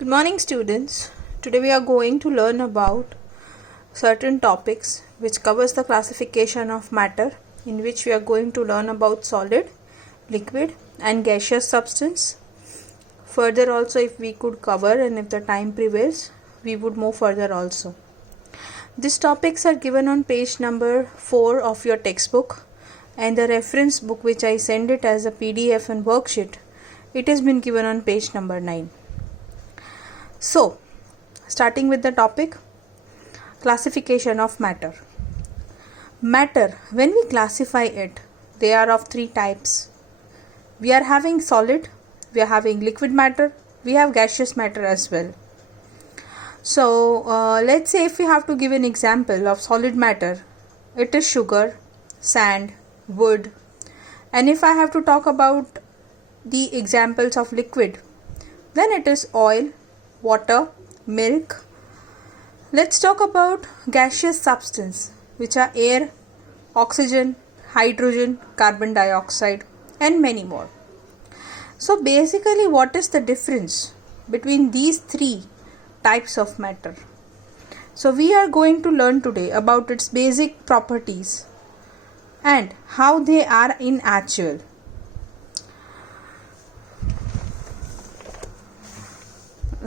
Good morning, students. Today we are going to learn about certain topics which covers the classification of matter, in which we are going to learn about solid, liquid and gaseous substance. Further also, if we could cover and if the time prevails, we would move further also. These topics are given on page number 4 of your textbook, and the reference book which I send it as a PDF and worksheet, it has been given on page number 9. So, starting with the topic, classification of matter. Matter, when we classify it, they are of three types. We are having solid, we are having liquid matter, we have gaseous matter as well. So, let's say if we have to give an example of solid matter, it is sugar, sand, wood. And if I have to talk about the examples of liquid, then it is oil, water, milk. Let's talk about gaseous substance, which are air, oxygen, hydrogen, carbon dioxide and many more. So basically, what is the difference between these three types of matter? So we are going to learn today about its basic properties and how they are in actual.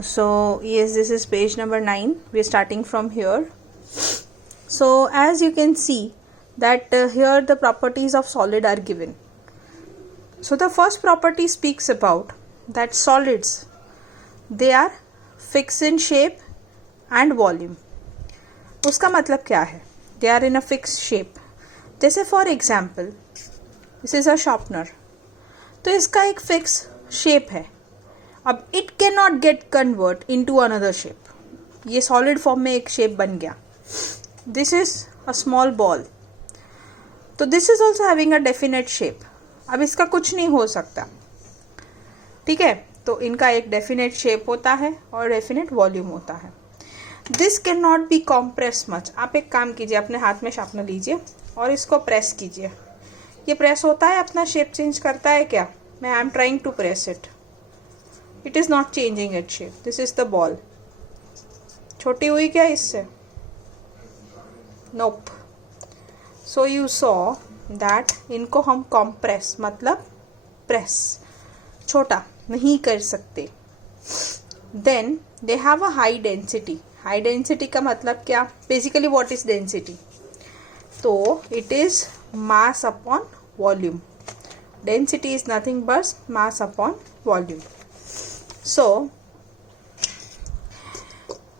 So yes, this is page number 9. We are starting from here. So as you can see that here the properties of solid are given. So the first property speaks about that solids, they are fixed in shape and volume. उसका मतलब क्या है? They are in a fixed shape. जैसे for example, this is a sharpener. तो इसका एक fixed shape है. अब it cannot get convert into another shape. ये solid form में एक shape बन गया. This is a small ball. तो this is also having a definite shape. अब इसका कुछ नहीं हो सकता. ठीक है, तो इनका एक definite shape होता है और definite volume होता है. This cannot be compressed much. आप एक काम कीजिए, अपने हाथ में शार्पनर लीजिए और इसको प्रेस कीजिए. ये प्रेस होता है, अपना शेप चेंज करता है क्या? मैं I am trying to press it. It is not changing its shape. This is the ball. छोटी हुई क्या इससे? Nope. So you saw that इनको हम compress मतलब press छोटा नहीं कर सकते. Then they have a high density. High density का मतलब क्या? Basically what is density? तो it is mass upon volume. Density is nothing but mass upon volume. So,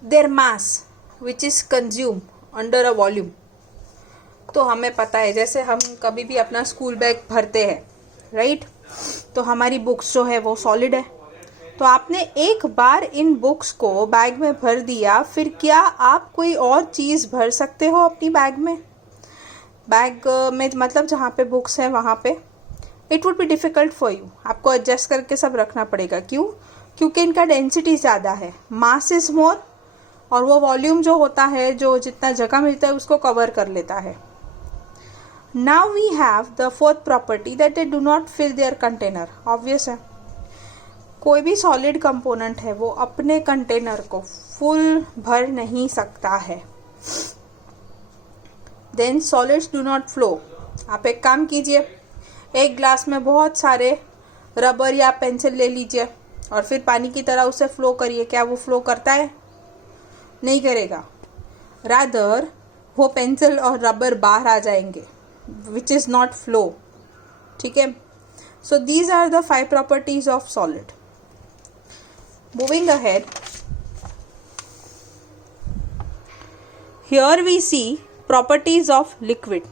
their mass which is consumed under a volume. तो हमें पता है, जैसे हम कभी भी अपना स्कूल बैग भरते हैं, राइट? तो हमारी बुक्स जो है वो सॉलिड है. तो आपने एक बार इन बुक्स को बैग में भर दिया, फिर क्या आप कोई और चीज़ भर सकते हो अपनी बैग में? बैग में मतलब जहाँ पे बुक्स है वहाँ पे it would be difficult for you. आपको एडजस्ट करके सब रखना पड़ेगा. क्यों? क्योंकि इनका डेंसिटी ज़्यादा है, मास इज मोर, और वो वॉल्यूम जो होता है, जो जितना जगह मिलता है उसको कवर कर लेता है. Now we have the fourth property that they do not fill their container. Obvious है, कोई भी सॉलिड कंपोनेंट है वो अपने कंटेनर को फुल भर नहीं सकता है. Then solids do not flow. आप एक काम कीजिए, एक ग्लास में बहुत सारे रबर या पेंसिल ले लीजिए और फिर पानी की तरह उसे फ्लो करिए. क्या वो फ्लो करता है? नहीं करेगा. रादर वो पेंसिल और रबर बाहर आ जाएंगे, विच इज़ नॉट फ्लो. ठीक है. So these are the 5 properties of solid. Moving ahead, here we see properties of liquid.